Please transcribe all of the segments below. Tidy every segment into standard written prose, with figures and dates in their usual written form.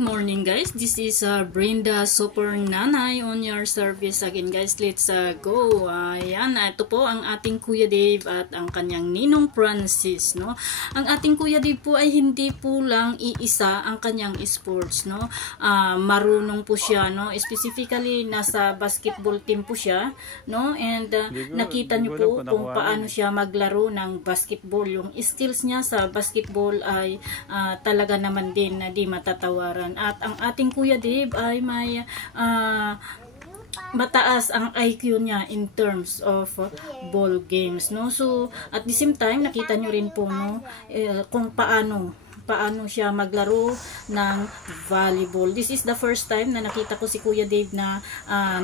morning guys, this is Brenda Super Nanay on your service again guys. Let's go. Ayan, ito po ang ating Kuya Dave at ang kanyang Ninong Francis, no. Ang ating Kuya Dave po ay hindi po lang iisa ang kanyang sports, no. Marunong po siya, no. Specifically nasa basketball team po siya, no. And nakita niyo po kung paano siya maglaro ng basketball. Yung skills niya sa basketball ay talaga naman din na di matatawaran. At ang ating Kuya Dave ay may mataas ang IQ niya in terms of ball games, no. So at the same time nakita nyo rin po, no, kung paano siya maglaro ng volleyball. This is the first time na nakita ko si Kuya Dave na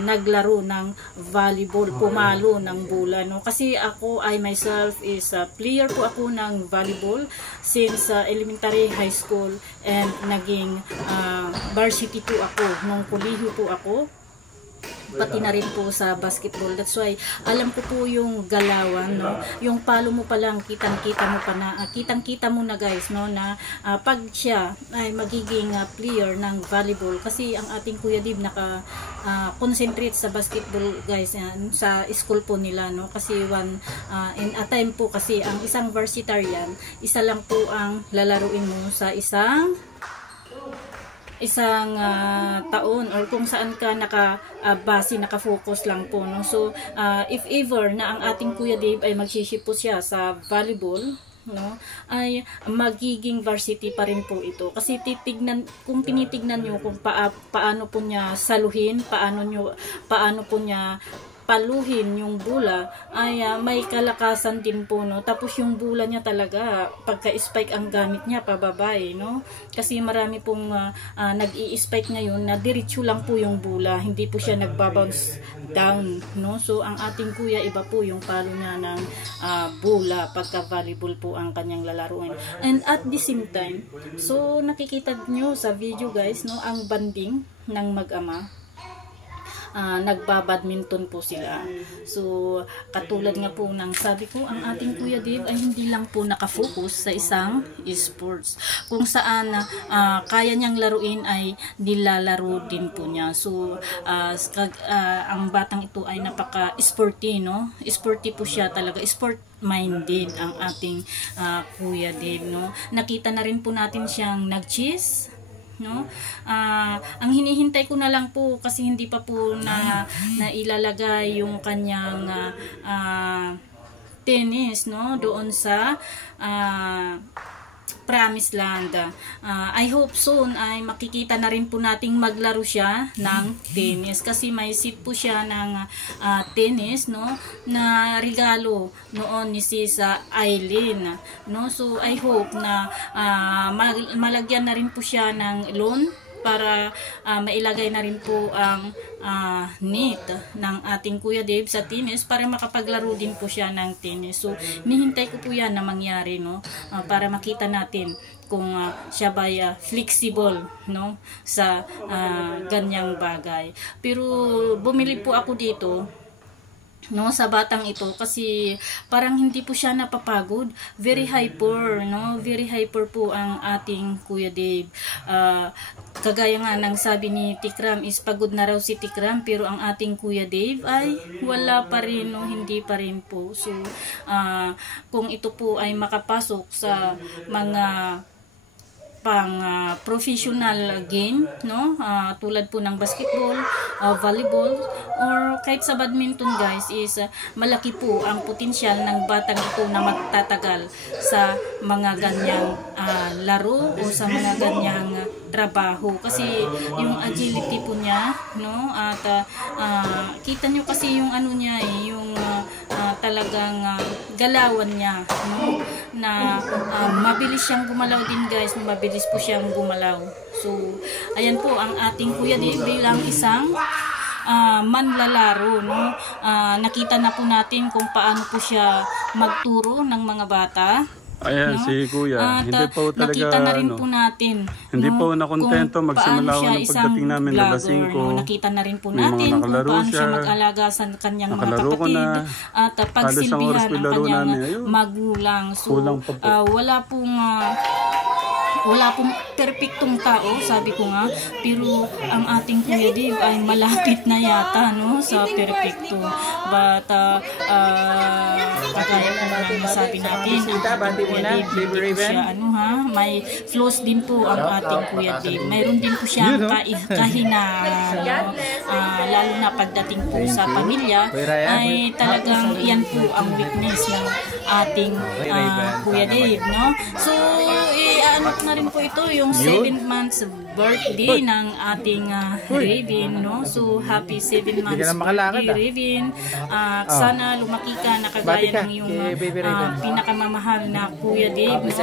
naglaro ng volleyball, pumalo ng bola, no. Kasi ako ay myself is a player po ako ng volleyball since elementary, high school, and naging varsity po ako nung kolehiyo po ako, pati na rin po sa basketball. That's why alam ko po yung galawan, no. Yung palo mo pa lang kitang-kita mo na guys, no, na pag siya ay magiging player ng volleyball, kasi ang ating Kuya Dave concentrate sa basketball guys, sa school po nila, no. Kasi in a time po, kasi ang isang varsitarian, isa lang po ang lalaruin mo sa isang taon, or kung saan ka nakafocus lang po, no. So if ever na ang ating Kuya Dave ay magsiship po siya sa volleyball, no, ay magiging varsity pa rin po ito. Kasi kung tinitignan nyo kung paano po niya saluhin, paano po niya paluhin yung bola, ay may kalakasan din po, no. Tapos yung bola niya talaga, pagka-spike ang gamit niya pababay, no. Kasi marami pong nag-i-spike ngayon na diretso lang po yung bola, hindi po siya nagbabounce down, no. So ang ating kuya, iba po yung palo niya ng bola pagka volleyball po ang kanyang lalaruin. And at the same time, so nakikita nyo sa video guys, no, ang banding ng mag-ama. Nagbabadminton po sila. So katulad nga po ng sabi ko, ang ating Kuya Dave ay hindi lang po nakafocus sa isang sports, kung saan kaya niyang laruin ay nilalaro din po niya. So ang batang ito ay napaka-sporty, no. Sporty po siya talaga, sport minded ang ating Kuya Dave, no. Nakita na rin po natin siyang nag-chess, no. Ang hinihintay ko na lang po, kasi hindi pa po na ilalagay yung kanyang tennis, no, doon sa Promised Land. I hope soon ay makikita na rin po nating maglaro siya ng tennis, kasi may seat po siya ng tennis, no, na regalo noon ni Sis Eileen, no. So I hope na malagyan na rin po siya ng loan para mailagay na rin po ang net ng ating Kuya Dave sa tennis, para makapaglaro din po siya ng tennis. So nihintay ko po yan na mangyari, no, para makita natin kung siya ba flexible, no, sa ganyang bagay. Pero bumili po ako dito, no, sa batang ito, kasi parang hindi po siya napapagod. Very hyper, no, very hyper po ang ating Kuya Dave. Kagaya nga ng sabi ni Tikram is pagod na raw si Tikram, pero ang ating Kuya Dave ay wala pa rin, no, hindi pa rin po. So kung ito po ay makapasok sa mga professional game, no, tulad po ng basketball, volleyball, or kahit sa badminton guys, is malaki po ang potensyal ng batang ito na magtatagal sa mga ganyang laro o sa mga ganyang trabaho. Kasi yung agility po niya, no, at kita nyo kasi yung ano niya, yung talagang galawan niya, no, na mabilis siyang gumalaw din guys, mabilis po siyang gumalaw. So ayan po ang ating Kuya Dave bilang isang manlalaro, no. Nakita na po natin kung paano po siya magturo ng mga bata. Ayan, no? Si Kuya, hindi po talaga, nakita na rin po natin, hindi no, po nakontento magsimula ako ng pagdating namin na lasing ko. No? Nakita na rin po natin kung paano siya mag-alaga sa kanyang mga kapatid at pagsilbihan ang kanyang magulang. So wala pong wala pong perpektong tao, sabi ko nga, pero ang ating Kuya Dave ay malapit na yata, no, sa perpekto. But kagaya po lang nasabi natin, ang Kuya Dave, hindi po siya, may flaws din po ang ating Kuya Dave. Mayroon din po siyang kahinaan, no? Lalo na pagdating po sa pamilya, ay talagang yan po ang weakness ng ating Kuya Dave, no? So, ano na rin po ito, yung 7 months birthday ng ating Raven, no? So, happy 7 months birthday, Raven. Sana lumaki ka na kagaya ng yung pinakamamahal na Kuya Dave, no?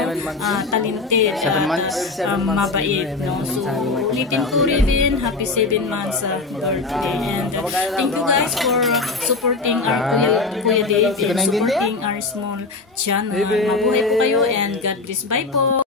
Talented at mabait, no? So, ulitin ko, Raven, happy 7 months birthday. And thank you guys for supporting our Kuya Dave and supporting our small channel. Mabuhay po kayo and God bless. Bye po!